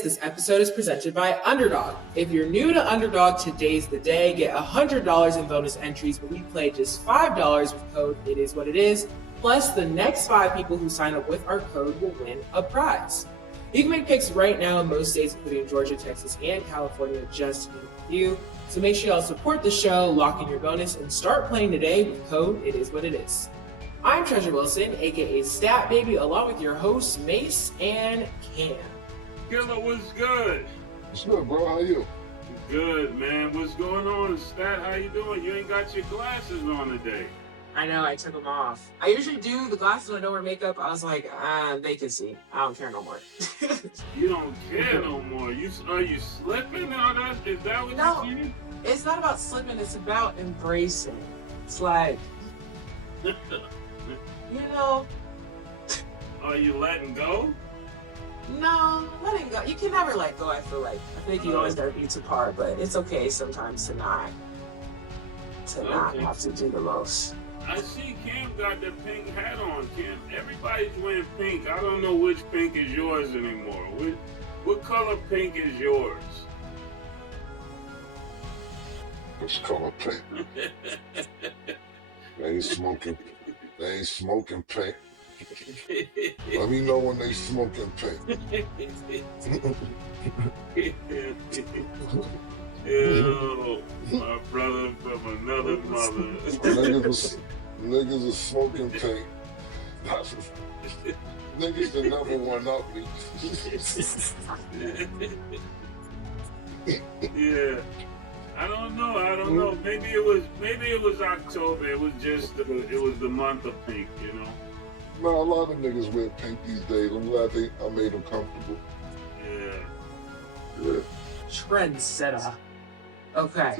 This episode is presented by Underdog. If you're new to Underdog, today's the day. Get $100 in bonus entries when you play just $5 with code It Is What It Is. Plus, the next 5 people who sign up with our code will win a prize. You can make picks right now in most states, including Georgia, Texas, and California, just to name a few. So make sure y'all support the show, lock in your bonus, and start playing today with code It Is What It Is. I'm Treasure Wilson, aka Stat Baby, along with your hosts Mase and Cam. Killer, what's good? What's good, bro? How you? Good, man. What's going on, Stat? How you doing? You ain't got your glasses on today. I know, I took them off. I usually do the glasses when I don't wear makeup. I was like, they can see. I don't care no more. You don't care no more. Are you slipping on us? Is that what No, you're saying? it's not about slipping. It's about embracing. It's like, you know. Are you letting go? No, letting go. You can never let go, I feel like. I think you always gotta be too hard, but it's okay sometimes to not have to do the most. I see Cam got the pink hat on, Cam. Everybody's wearing pink. I don't know which pink is yours anymore. What color pink is yours? What's color pink? They ain't smoking pink. Let me know when they smoking pink. Ew, my brother from another mother. Niggas are smoking pink. Niggas that never one up me. Yeah. I don't know. Maybe it was October. It was the month of pink, you know. Man, a lot of niggas wear pink these days. I'm glad I made them comfortable. Yeah. Trendsetter. Okay.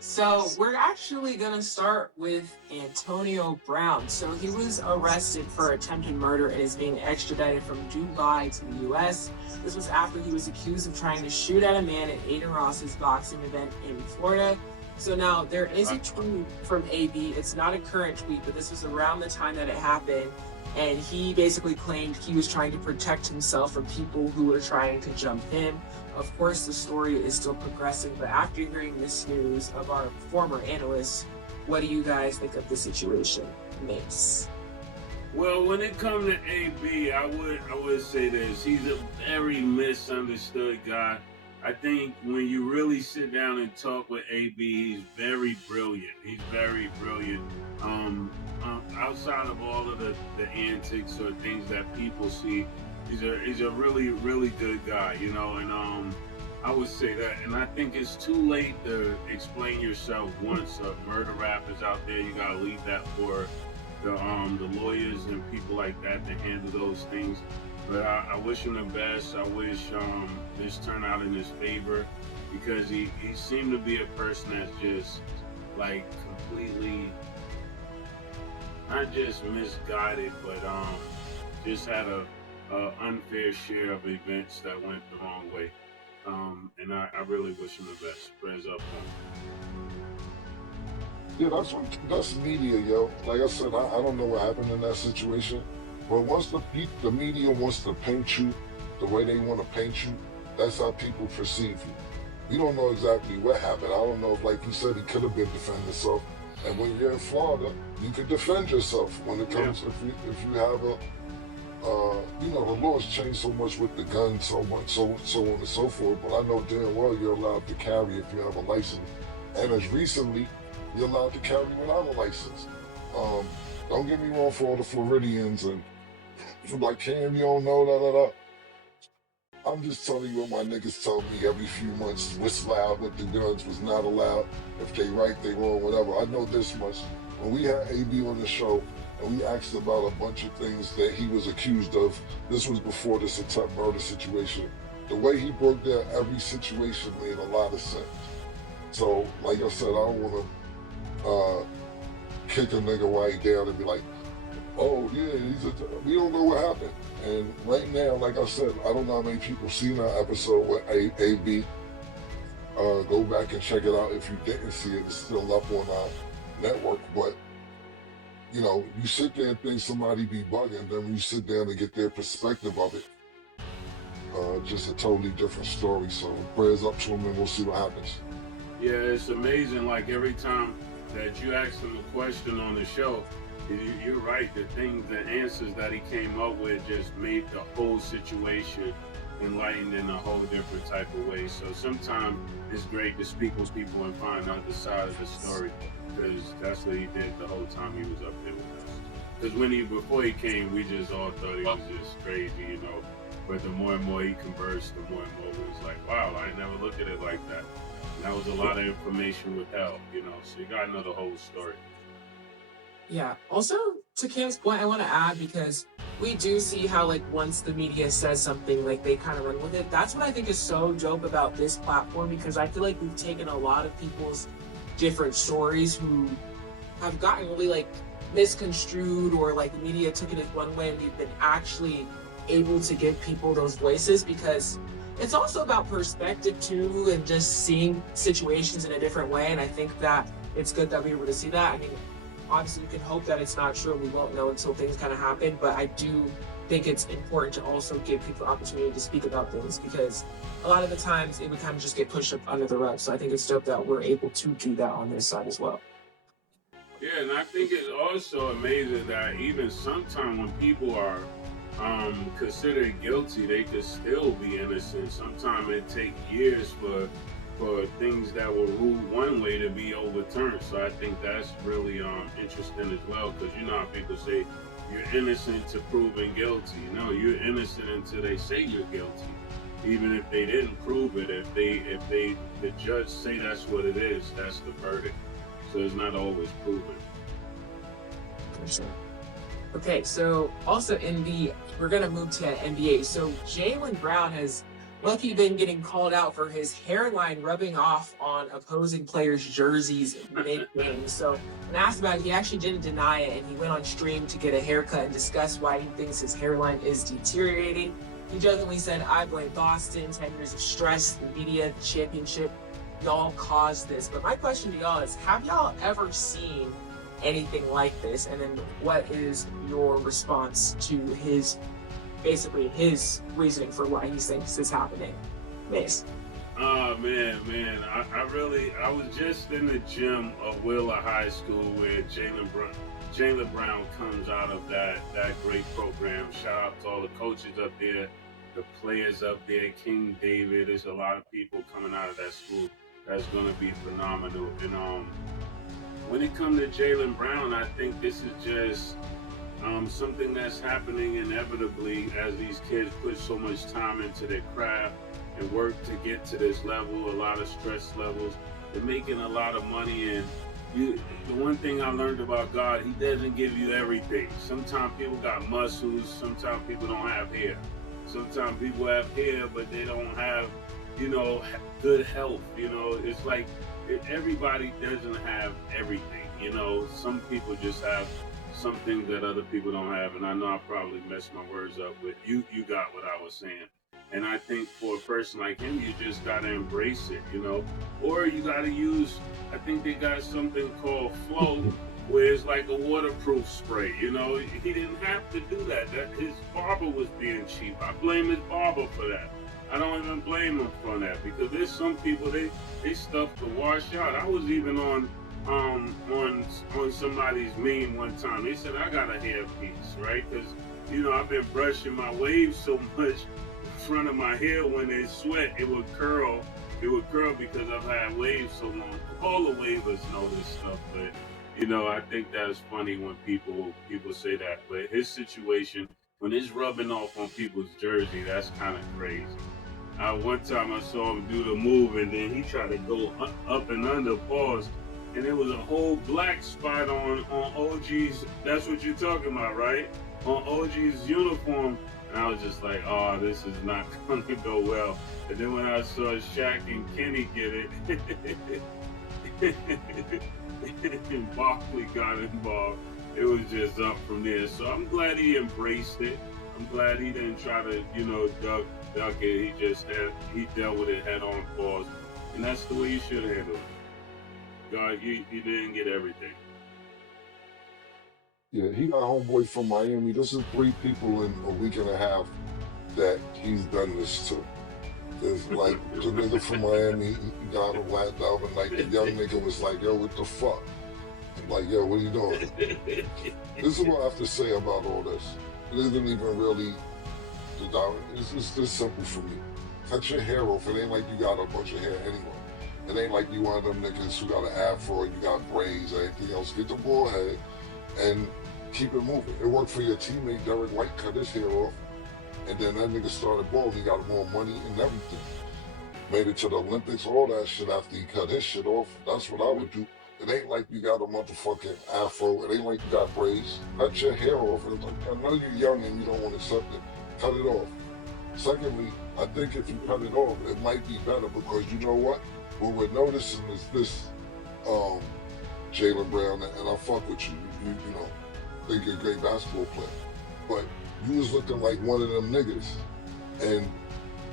So we're actually gonna start with Antonio Brown. So he was arrested for attempted murder and is being extradited from Dubai to the US. This was after he was accused of trying to shoot at a man at Aiden Ross's boxing event in Florida. So now there is a tweet from AB. It's not a current tweet, but this was around the time that it happened. And he basically claimed he was trying to protect himself from people who were trying to jump him. Of course, the story is still progressing, but after hearing this news of our former analyst, what do you guys think of the situation, Mace? Well, when it comes to AB, I would say this. He's a very misunderstood guy. I think when you really sit down and talk with AB, he's very brilliant. Outside of all of the antics or things that people see, he's a really, really good guy, you know, and I would say that. And I think it's too late to explain yourself once a murder rap is out there. You gotta leave that for the lawyers and people like that to handle those things. But I wish him the best. I wish this turned out in his favor, because he seemed to be a person that's just like completely, not just misguided, but just had a unfair share of events that went the wrong way. And I really wish him the best. Prayers up on him. Yeah, that's media, yo. Like I said, I don't know what happened in that situation. But once the media wants to paint you the way they want to paint you, that's how people perceive you. You don't know exactly what happened. I don't know if, like you said, he could have been defending himself. And when you're in Florida, you can defend yourself when it comes, if you have the laws change so much with the gun, so on and so forth. But I know damn well you're allowed to carry if you have a license. And as recently, you're allowed to carry without a license. Don't get me wrong for all the Floridians and like, Cam, you don't know, I'm just telling you what my niggas tell me every few months. What's allowed with the guns, was not allowed. If they right, they wrong, whatever. I know this much. When we had AB on the show and we asked about a bunch of things that he was accused of, this was before this attempt murder situation. The way he broke down every situation made a lot of sense. So, like I said, I don't want to kick a nigga right down and be like, oh yeah, we don't know what happened. And right now, like I said, I don't know how many people seen that episode with AB. Go back and check it out if you didn't see it. It's still up on our network. But you know, you sit there and think somebody be bugging, then when you sit down and get their perspective of it, just a totally different story. So prayers up to him, and we'll see what happens. Yeah, it's amazing. Like every time that you ask him a question on the show, you're right. The answers that he came up with just made the whole situation enlightened in a whole different type of way. So sometimes it's great to speak with people and find out the side of the story, because that's what he did the whole time he was up there with us. Because before he came, we just all thought he was just crazy, you know. But the more and more he conversed, the more and more it was like, wow, I never looked at it like that. And that was a lot of information withheld, you know. So you got to know the whole story. Yeah. Also, to Cam's point, I want to add, because we do see how, like, once the media says something, like, they kind of run with it. That's what I think is so dope about this platform, because I feel like we've taken a lot of people's different stories who have gotten really, like, misconstrued, or, like, the media took it as one way, and we've been actually able to give people those voices, because it's also about perspective, too, and just seeing situations in a different way. And I think that it's good that we're able to see that. I mean, obviously, you can hope that it's not true. We won't know until things kind of happen. But I do think it's important to also give people the opportunity to speak about things, because a lot of the times it would kind of just get pushed up under the rug. So I think it's dope that we're able to do that on this side as well. Yeah, and I think it's also amazing that even sometimes when people are considered guilty, they could still be innocent. Sometimes it takes years for things that were ruled one way to be overturned. So I think that's really interesting as well, because you know how people say you're innocent to proven guilty. No, you're innocent until they say you're guilty. Even if they didn't prove it, if the judge say that's what it is, that's the verdict. So it's not always proven. For sure. Okay, so also we're gonna move to NBA. So Jaylen Brown has lucky been getting called out for his hairline rubbing off on opposing players' jerseys mid-game. So when asked about it, he actually didn't deny it, and he went on stream to get a haircut and discuss why he thinks his hairline is deteriorating. He jokingly said, "I blame Boston, 10 years of stress, the media, the championship. Y'all caused this." But my question to y'all is, have y'all ever seen anything like this? And then what is your response to his reasoning for why he thinks this is happening? Mase. Oh man, I was just in the gym of Wheeler High School, where Jaylen Brown comes out of that great program. Shout out to all the coaches up there, the players up there, King David. There's a lot of people coming out of that school that's going to be phenomenal. And when it comes to Jaylen Brown, I think this is just something that's happening inevitably as these kids put so much time into their craft and work to get to this level, a lot of stress levels. They're making a lot of money, and the one thing I learned about God, He doesn't give you everything. Sometimes people got muscles, sometimes people don't have hair. Sometimes people have hair, but they don't have, good health. It's like everybody doesn't have everything. Some people just have some things that other people don't have. And I know I probably messed my words up, but you got what I was saying. And I think for a person like him, you just got to embrace it, or you got to use, I think they got something called Flow, where it's like a waterproof spray. He didn't have to do that. His barber was being cheap. I blame his barber for that. I don't even blame him for that, because there's some people, they stuff to wash out. I was even on somebody's meme one time. They said I got a hair piece, right? Because I've been brushing my waves so much in front of my hair. When they sweat, it would curl. Because I've had waves so long. All the wavers know this stuff, but I think that's funny when people say that. But his situation, when it's rubbing off on people's jersey, that's kind of crazy. One time I saw him do the move, and then he tried to go up and under, pause, and there was a whole black spot on OG's. That's what you're talking about, right? On OG's uniform. And I was just like, oh, this is not going to go well. And then when I saw Shaq and Kenny get it, and Barkley got involved, it was just up from there. So I'm glad he embraced it. I'm glad he didn't try to, duck it. He dealt with it head on, pause. And that's the way you should handle it. God, you didn't get everything. Yeah, he got homeboy from Miami. This is 3 people in a week and a half that he's done this to. There's like the nigga from Miami, he got him last album, like the young nigga was like, yo, what the fuck? I'm like, yo, what are you doing? This is what I have to say about all this. It isn't even really, it's just this simple for me. Cut your hair off. It ain't like you got a bunch of hair anyway. It ain't like you one of them niggas who got an afro and you got braids or anything else. Get the bald head and keep it moving. It worked for your teammate Derek White, cut his hair off. And then that nigga started balling. He got more money and everything. Made it to the Olympics, all that shit after he cut his shit off. That's what I would do. It ain't like you got a motherfucking afro. It ain't like you got braids. Cut your hair off. I know you're young and you don't want to accept it. Cut it off. Secondly, I think if you cut it off, it might be better because you know what? What we're noticing is this, Jaylen Brown, and I fuck with you. You know, think you're a great basketball player. But you was looking like one of them niggas. And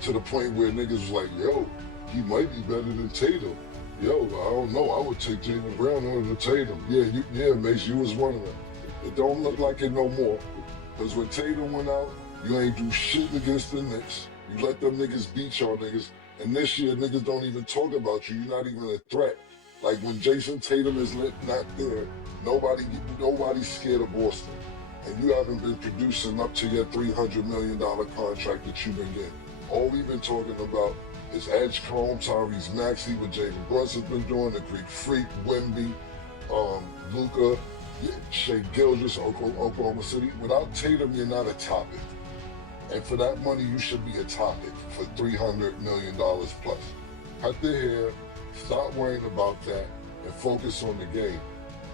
to the point where niggas was like, yo, he might be better than Tatum. Yo, I don't know. I would take Jaylen Brown over to Tatum. Yeah, Mace, you was one of them. It don't look like it no more. Because when Tatum went out, you ain't do shit against the Knicks. You let them niggas beat y'all niggas. And this year, niggas don't even talk about you. You're not even a threat. Like when Jason Tatum is not there, nobody's scared of Boston. And you haven't been producing up to your $300 million contract that you've been getting. All we've been talking about is Edge Chrome, Tyrese Maxey, what Jalen Brunson's been doing, the Greek Freak, Wemby, Luka, Shea Gilgeous, Oklahoma City. Without Tatum, you're not a topic. And for that money, you should be a topic for $300 million plus. Cut the hair, stop worrying about that, and focus on the game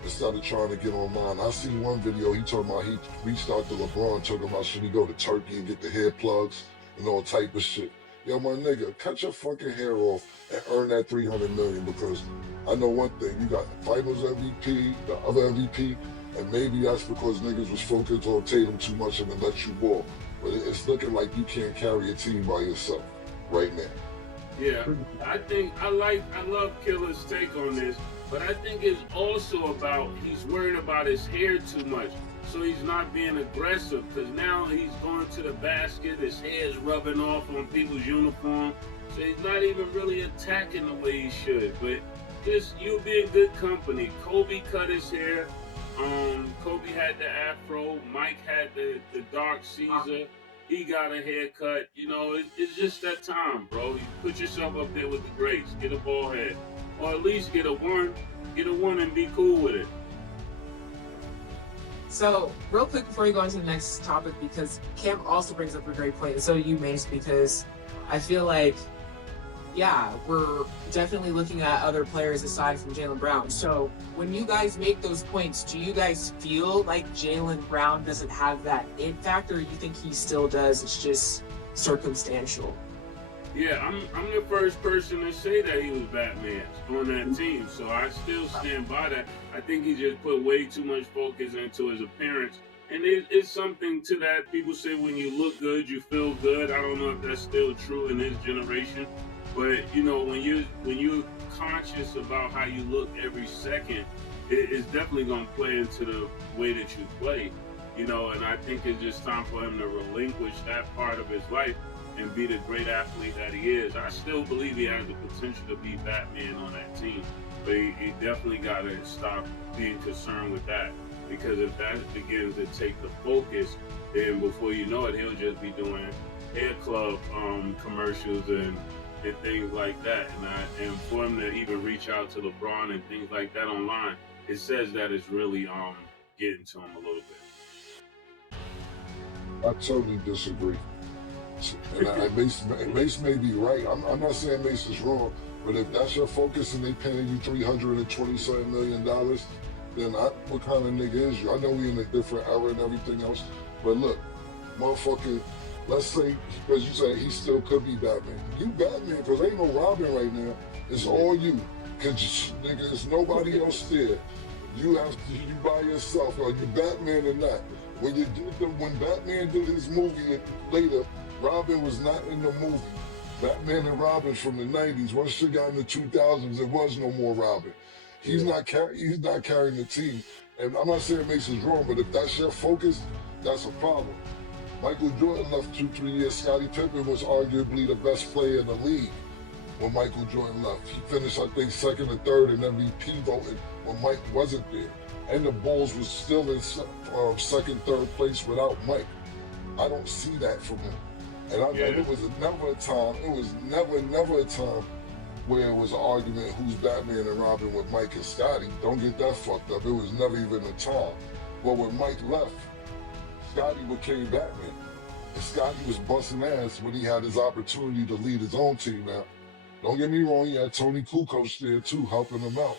instead of trying to get online. I seen one video, he talking about he reached out to LeBron, talking about should he go to Turkey and get the hair plugs and all type of shit. Yo, my nigga, cut your fucking hair off and earn that $300 million because I know one thing, you got the finals MVP, the other MVP, and maybe that's because niggas was focused on Tatum too much and then let you ball. But it's looking like you can't carry a team by yourself right now. Yeah, I love Killer's take on this, but I think it's also about he's worried about his hair too much. So he's not being aggressive because now he's going to the basket, his hair is rubbing off on people's uniform. So he's not even really attacking the way he should. But just you'll be in good company. Kobe cut his hair. Kobe had the afro. Mike had the dark Caesar. He got a haircut. You know, it's just that time, bro. You put yourself up there with the greats. Get a ball head. Or at least get a one. Get a one and be cool with it. So, real quick before you go on to the next topic, because Cam also brings up a great point, and so do you, Mace, because I feel like, yeah, we're definitely looking at other players aside from Jaylen Brown. So, when you guys make those points, do you guys feel like Jaylen Brown doesn't have that it factor, or you think he still does, it's just circumstantial? Yeah, I'm the first person to say that he was Batman on that team, so I still stand by that. I think he just put way too much focus into his appearance, and it's something to that. People say when you look good, you feel good. I don't know if that's still true in this generation, but you know, when you're conscious about how you look every second, it's definitely gonna play into the way that you play, you know. And I think it's just time for him to relinquish that part of his life and be the great athlete that he is. I still believe he has the potential to be Batman on that team, but he definitely got to stop being concerned with that, because if that begins to take the focus, then before you know it, he'll just be doing hair club commercials and things like that. And for him to even reach out to LeBron and things like that online, it says that it's really getting to him a little bit. I totally disagree. And Mace may be right. I'm not saying Mace is wrong, but if that's your focus and they paying you $327 million, then what kind of nigga is you? I know we in a different era and everything else, but look, motherfucker, let's say, because you say he still could be Batman. You Batman, because ain't no Robin right now. It's all you. Because, nigga, there's nobody else there. You by yourself, are you Batman or not? When Batman did his movie later, Robin was not in the movie. Batman and Robin from the 90s. Once you got in the 2000s, there was no more Robin. He's not carrying the team. And I'm not saying Mason's wrong, but if that's your focus, that's a problem. Michael Jordan left 2-3 years. Scottie Pippen was arguably the best player in the league when Michael Jordan left. He finished, I think, second or third in MVP voting when Mike wasn't there. And the Bulls was still in second, third place without Mike. I don't see that from him. And it was never a time, never a time where it was an argument who's Batman and Robin with Mike and Scottie. Don't get that fucked up. It was never even a time. But when Mike left, Scottie became Batman. And Scottie was busting ass when he had his opportunity to lead his own team now. Don't get me wrong, he had Tony Kukoc there too, helping him out.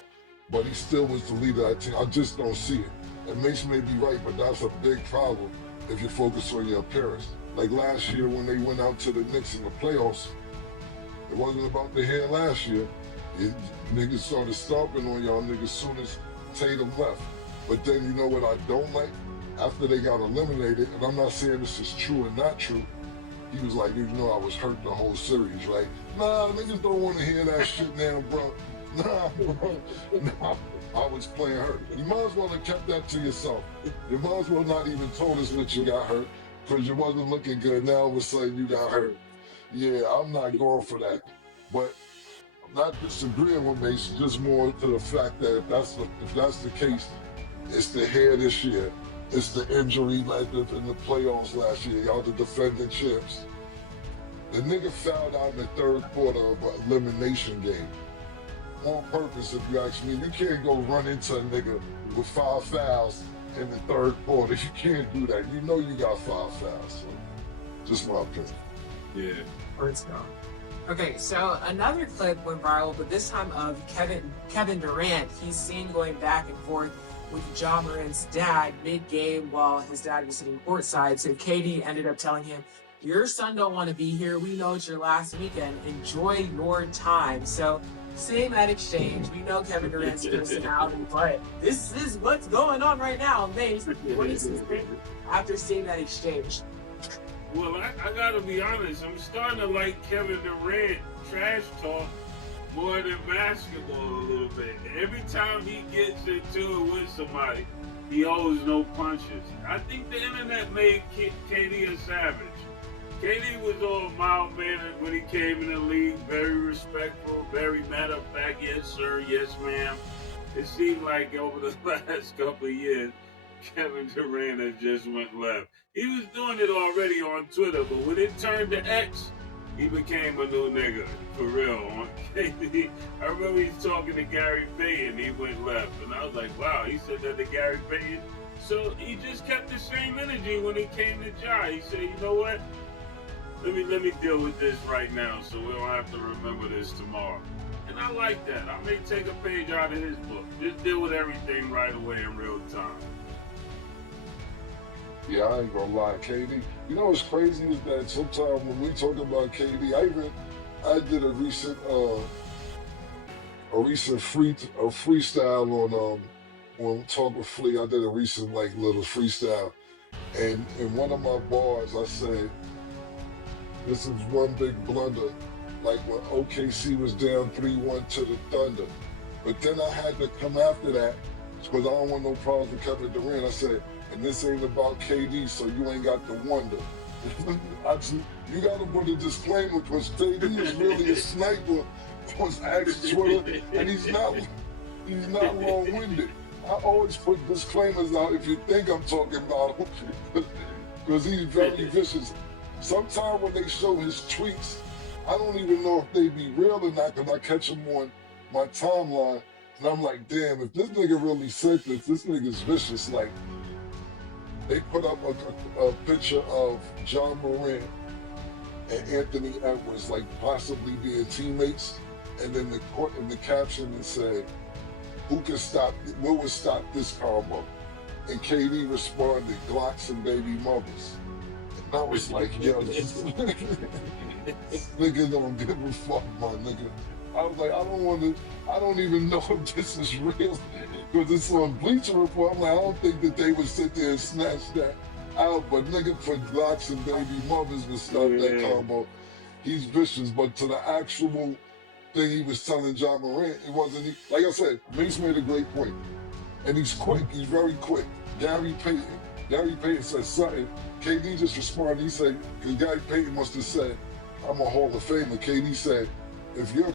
But he still was the leader of that team. I just don't see it. And Mace may be right, but that's a big problem if you focus on your appearance. Like last year when they went out to the Knicks in the playoffs, it wasn't about the hair last year. Niggas started stomping on y'all niggas as soon as Tatum left. But then you know what I don't like? After they got eliminated, and I'm not saying this is true or not true, he was like, you know, I was hurt the whole series, right? Nah, niggas don't want to hear that shit now, bro. Nah, bro. Nah, I was playing hurt. You might as well have kept that to yourself. You might as well not even told us that you got hurt, because you wasn't looking good. Now all of a sudden you got hurt. Yeah, I'm not going for that. But I'm not disagreeing with Mason, just more to the fact that if that's the case, it's the hair this year. It's the injury like in the playoffs last year. Y'all the defending champs. The nigga fouled out in the third quarter of an elimination game. On purpose, if you ask me. You can't go run into a nigga with 5 fouls in the third quarter. You can't do that. You know you got 5 fouls. So just my opinion. Yeah. Let's go. Okay, so another clip went viral, but this time of Kevin Durant. He's seen going back and forth with Ja Morant's dad mid-game while his dad was sitting courtside. So KD ended up telling him, your son don't want to be here. We know it's your last weekend. Enjoy your time. So same at exchange. We know Kevin Durant's personality, but this is what's going on right now. Mace, what is his thing after seeing that exchange? Well, I gotta be honest. I'm starting to like Kevin Durant trash talk more than basketball a little bit. Every time he gets into it with somebody, he always no punches. I think the internet made KD a savage. KD was all mild-mannered when he came in the league, very respectful, very matter of fact, yes sir, yes ma'am. It seemed like over the last couple of years, Kevin Durant has just went left. He was doing it already on Twitter, but when it turned to X, he became a new nigga, for real. On KD, I remember he's talking to Gary Payton, he went left, and I was like, wow, he said that to Gary Payton? So he just kept the same energy when he came to Ja. He said, you know what? Let me deal with this right now so we don't have to remember this tomorrow. And I like that. I may take a page out of his book. Just deal with everything right away in real time. Yeah, I ain't gonna lie, KD. You know what's crazy is that sometimes when we talk about KD, I did a recent freestyle on Talk with Flea. I did a recent little freestyle, and in one of my bars I said, this is one big blunder, like when OKC was down 3-1 to the Thunder. But then I had to come after that, because I don't want no problems with Kevin Durant. I said, and this ain't about KD, so you ain't got to wonder. You got to put a disclaimer, because KD is really a sniper on X Twitter, and he's not long-winded. I always put disclaimers out if you think I'm talking about him, because he's very vicious. Sometimes when they show his tweets, I don't even know if they be real or not, because I catch them on my timeline, and I'm like, damn, if this nigga really said this nigga's vicious. Like, they put up a picture of Ja Morant and Anthony Edwards, like possibly being teammates, and then the caption and said, what would stop this combo? And KD responded, Glocks and baby mothers. And I was like, yo, this nigga don't give a fuck, my nigga. I was like, I don't even know if this is real, because it's on Bleacher Report. I'm like, I don't think that they would sit there and snatch that out, but nigga for Glocks and baby mothers would stop that combo. He's vicious, but to the actual thing he was telling Ja Morant, it wasn't, like I said, Mace made a great point. And he's quick, he's very quick. Gary Payton, Gary Payton said something. KD just responded. He said, because Gary Payton must have said, I'm a Hall of Famer. KD said, if you're